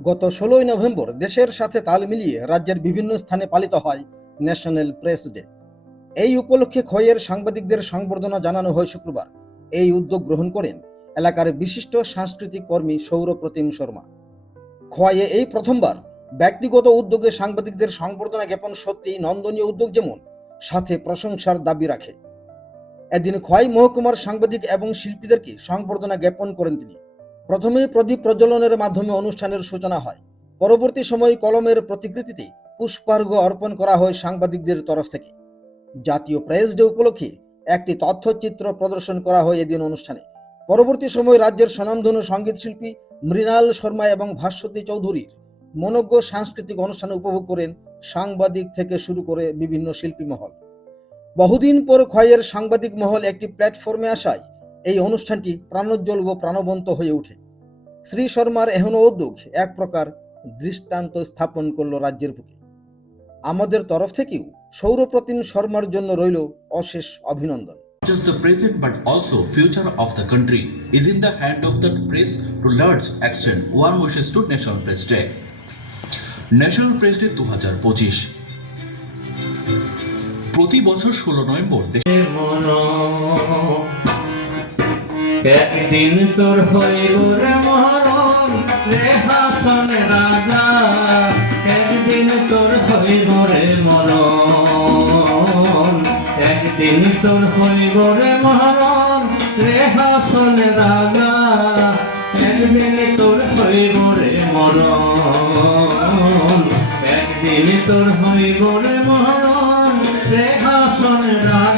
গত ষোলোই নভেম্বর দেশের সাথে তাল মিলিয়ে রাজ্যের বিভিন্ন স্থানে পালিত হয় ন্যাশনাল প্রেস ডে। এই উপলক্ষে খয়ের সাংবাদিকদের সংবর্ধনা জানানো হয় শুক্রবার। এই উদ্যোগ গ্রহণ করেন এলাকার বিশিষ্ট সাংস্কৃতিক কর্মী সৌরপ্রতিম শর্মা। খোয়াইয়ে এই প্রথমবার ব্যক্তিগত উদ্যোগে সাংবাদিকদের সংবর্ধনা জ্ঞাপন সত্যি নন্দনীয় উদ্যোগ যেমন, সাথে প্রশংসার দাবি রাখে। এদিন খোয়াই মহকুমার সাংবাদিক এবং শিল্পীদেরকে সংবর্ধনা জ্ঞাপন করেন তিনি। প্রথমে প্রদীপ প্রজ্বলনের মাধ্যমে অনুষ্ঠানের সূচনা হয়। পরবর্তী সময় কলমের প্রতিকৃতিতে পুষ্পার্ঘ্য অর্পণ করা হয় সাংবাদিকদের তরফ থেকে। জাতীয় প্রেস ডে উপলক্ষে একটি তথ্যচিত্র প্রদর্শন করা হয় এদিন অনুষ্ঠানে। পরবর্তী সময় রাজ্যের স্বনামধন্য সংগীত শিল্পী মৃণাল শর্মা এবং ভাস্বতী চৌধুরীর মনজ্ঞ সাংস্কৃতিক অনুষ্ঠান উপভোগ করেন সাংবাদিক থেকে শুরু করে বিভিন্ন শিল্পী মহল। বহুদিন পর ক্ষয়ের সাংবাদিক মহল একটি প্ল্যাটফর্মে আসায় এই অনুষ্ঠানটি প্রাণোজ্জ্বল ও প্রাণবন্ত হয়ে ওঠে। শ্রী শর্মার এহেন উদ্যোগ এক প্রকার দৃষ্টান্ত স্থাপন করল রাজ্যের বুকে আমাদের তরফ থেকেও সৌরপ্রতিম শর্মার জন্য রইল অশেষ অভিনন্দন just the present but also future of the country is in the hand of the press to large extent. Warm wishes to National Press Day. National press day দু হাজার পঁচিশ প্রতি বছর ষোলো নভেম্বর দেশে একদিন তোর হইব রে রে হাসন একদিন তোর হইব রে মরণ। একদিন তোর হইব রে মরণ, রে একদিন তোর হইব রে মরণ। একদিন তোর হইব রে মরণ, রে হাসন রাজা।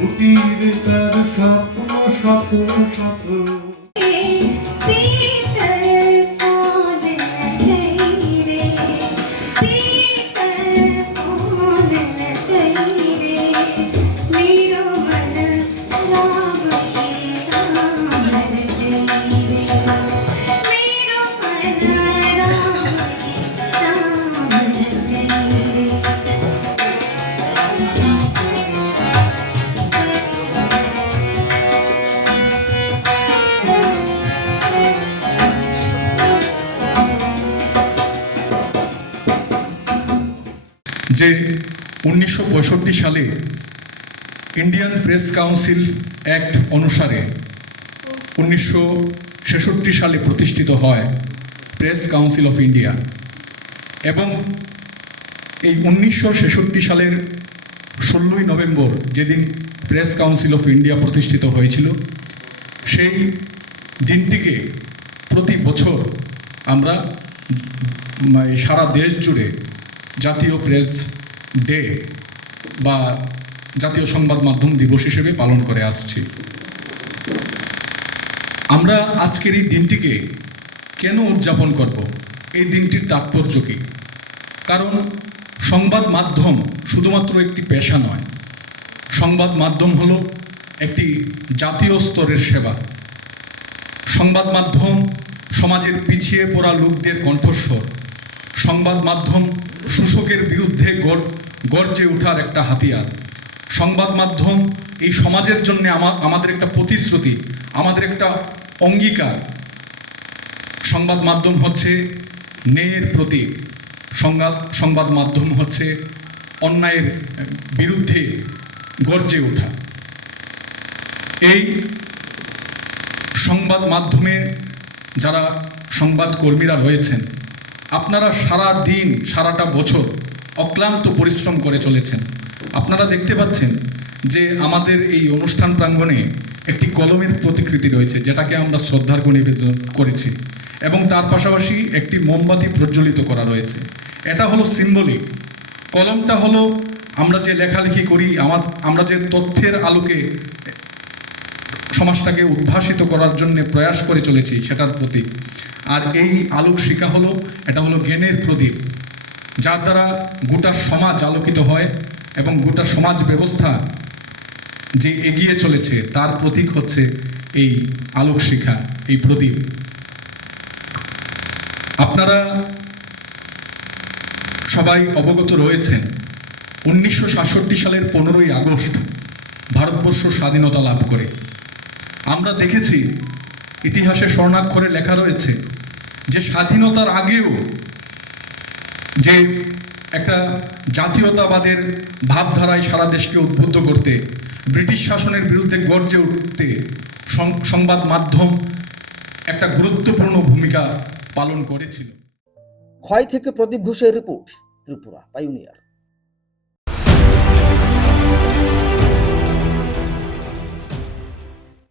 কুটির তার স্বপ্ন স্বপ্ন। শত যে উনিশশো পঁয়ষট্টি সালে ইন্ডিয়ান প্রেস কাউন্সিল অ্যাক্ট অনুসারে উনিশশো ছেষট্টি সালে প্রতিষ্ঠিত হয় প্রেস কাউন্সিল অফ ইন্ডিয়া এবং এই উনিশশো ছেষট্টি সালের ষোলোই নভেম্বর যেদিন প্রেস কাউন্সিল অফ ইন্ডিয়া প্রতিষ্ঠিত হয়েছিল, সেই দিনটিকে প্রতি বছর আমরা সারা দেশ জুড়ে জাতীয় প্রেস ডে বা জাতীয় সংবাদ মাধ্যম দিবস হিসেবে পালন করে আসছি। আমরা আজকের এই দিনটিকে কেন উদযাপন করব? এই দিনটির তাৎপর্য কী? কারণ সংবাদ মাধ্যম শুধুমাত্র একটি পেশা নয়, সংবাদ মাধ্যম হলো একটি জাতীয় স্তরের সেবা। সংবাদ মাধ্যম সমাজের পিছিয়ে পড়া লোকদের কণ্ঠস্বর। সংবাদ মাধ্যম শোষকের বিরুদ্ধে গর- গর্জে ওঠার একটা হাতিয়ার। সংবাদ মাধ্যম এই সমাজের জন্য আমাদের একটা প্রতিশ্রুতি, আমাদের একটা অঙ্গীকার। সংবাদ মাধ্যম হচ্ছে ন্যায়ের প্রতীক। সংবাদ সংবাদ মাধ্যম হচ্ছে অন্যায়ের বিরুদ্ধে গর্জে ওঠা। এই সংবাদ মাধ্যমের যারা সংবাদকর্মীরা রয়েছেন আপনারা সারা দিন, সারাটা বছর অক্লান্ত পরিশ্রম করে চলেছেন। আপনারা দেখতে পাচ্ছেন যে আমাদের এই অনুষ্ঠান প্রাঙ্গণে একটি কলমের প্রতিকৃতি রয়েছে, যেটাকে আমরা শ্রদ্ধার্ঘ নিবেদন করেছি এবং তার পাশাপাশি একটি মোমবাতি প্রজ্বলিত করা রয়েছে। এটা হলো সিম্বলিক কলমটা হলো আমরা যে লেখালেখি করি, আমার, আমরা যে তথ্যের আলোকে সমাজটাকে উদ্ভাসিত করার জন্য প্রয়াস করে চলেছি সেটার প্রতীক। আর এই আলোক শিখা হলো, এটা হলো জ্ঞানের প্রদীপ, যার দ্বারা গোটা সমাজ আলোকিত হয় এবং গোটা সমাজ ব্যবস্থা যে এগিয়ে চলেছে, তার প্রতীক হচ্ছে এই আলোক শিখা, এই প্রদীপ। আপনারা সবাই অবগত রয়েছেন, উনিশশো সাতষট্টি সালের পনেরোই আগস্ট ভারতবর্ষ স্বাধীনতা লাভ করে। আমরা দেখেছি, ইতিহাসে স্বর্ণাক্ষরে লেখা রয়েছে যে স্বাধীনতার আগেও যে একটা জাতীয়তাবাদের ভাবধারায় সারা দেশকে উদ্বুদ্ধ করতে, ব্রিটিশ শাসনের বিরুদ্ধে গর্জে উঠতে সংবাদ মাধ্যম একটা গুরুত্বপূর্ণ ভূমিকা পালন করেছিল। ক্ষয় থেকে প্রদীপ ঘোষের রিপোর্ট, ত্রিপুরা, পাইওনিয়ার।